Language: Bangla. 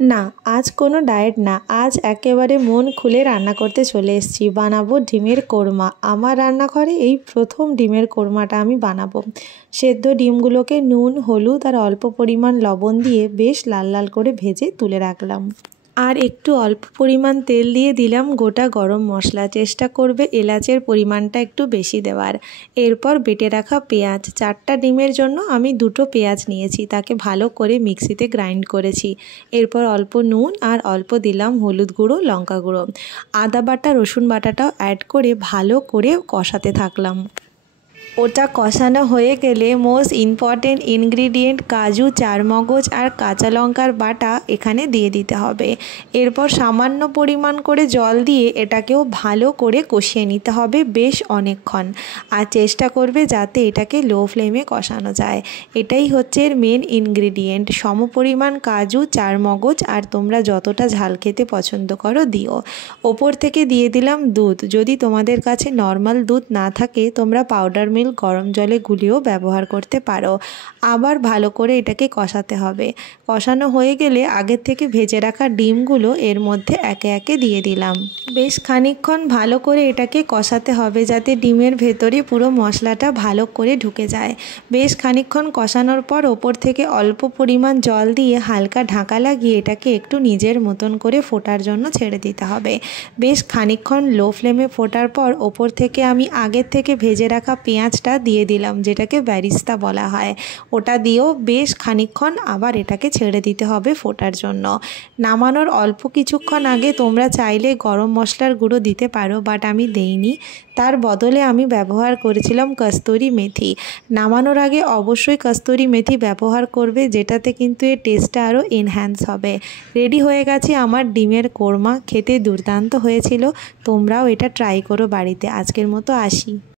না, আজ কোনো ডায়েট না। আজ একেবারে মন খুলে রান্না করতে চলে এসেছি। বানাবো ডিমের কোরমা। আমার রান্নাঘরে এই প্রথম ডিমের কোরমাটা আমি বানাবো। সেদ্ধ ডিমগুলোকে নুন, হলুদ আর অল্প পরিমাণ লবণ দিয়ে বেশ লাল লাল করে ভেজে তুলে রাখলাম। আর একটু অল্প পরিমাণ তেল দিয়ে দিলাম গোটা গরম মশলা। চেষ্টা করবে এলাচের পরিমাণটা একটু বেশি দেওয়ার। এরপর বেটে রাখা পেঁয়াজ, 4টা ডিমের জন্য আমি 2টো পেঁয়াজ নিয়েছি, তাকে ভালো করে মিক্সিতে গ্রাইন্ড করেছি। এরপর অল্প নুন আর অল্প দিলাম হলুদ গুঁড়ো, লঙ্কা গুঁড়ো, আদা বাটা, রসুন বাটাটাও অ্যাড করে ভালো করে কষাতে থাকলাম। ওটা কষানো হয়ে গেলে মোস্ট ইম্পর্টেন্ট ইনগ্রিডিয়েন্ট কাজু, চারমগজ আর কাঁচা লঙ্কার বাটা এখানে দিয়ে দিতে হবে। এরপর সামান্য পরিমাণ করে জল দিয়ে এটাকেও ভালো করে কষিয়ে নিতে হবে বেশ অনেকক্ষণ। আর চেষ্টা করবে যাতে এটাকে লো ফ্লেমে কষানো যায়। এটাই হচ্ছে এর মেন ইনগ্রিডিয়েন্ট। সমপরিমাণ কাজু, চারমগজ আর তোমরা যতটা ঝাল খেতে পছন্দ করো দিও। ওপর থেকে দিয়ে দিলাম দুধ। যদি তোমাদের কাছে নর্মাল দুধ না থাকে তোমরা পাউডার মিল্ক গরম জলে গুলিয়েও ব্যবহার করতে পারো। আবার ভালো করে এটাকে কষাতে হবে। কষানো হয়ে গেলে আগের থেকে ভেজে রাখা ডিমগুলো এর মধ্যে একে একে দিয়ে দিলাম। বেশ খানিকক্ষণ ভালো করে এটাকে কষাতে হবে যাতে ডিমের ভেতরে পুরো মশলাটা ভালো করে ঢুকে যায়। বেশ খানিকক্ষণ কষানোর পর ওপর থেকে অল্প পরিমাণ জল দিয়ে হালকা ঢাকা লাগিয়ে এটাকে একটু নিজের মতন করে ফোটার জন্য ছেড়ে দিতে হবে। বেশ খানিকক্ষণ লো ফ্লেমে ফোটার পর ওপর থেকে আমি আগের থেকে ভেজে রাখা পেঁয়াজটা দিয়ে দিলাম, যেটাকে বেরেস্তা বলা হয়। ওটা দিয়েও বেশ খানিকক্ষণ আবার এটাকে ছেড়ে দিতে হবে ফোটার জন্য। নামানোর অল্প কিছুক্ষণ আগে তোমরা চাইলে গরম মশলার গুঁড়ো দিতে পারো, বাট আমি দেইনি। তার বদলে আমি ব্যবহার করেছিলাম কস্তুরি মেথি। নামানোর আগে অবশ্যই কস্তুরি মেথি ব্যবহার করবে, যেটাতে কিন্তু এর টেস্টটা আরও এনহ্যান্স হবে। রেডি হয়ে গেছে আমার ডিমের কোরমা। খেতে দুর্দান্ত হয়েছিল। তোমরাও এটা ট্রাই করো বাড়িতে। আজকের মতো আসি।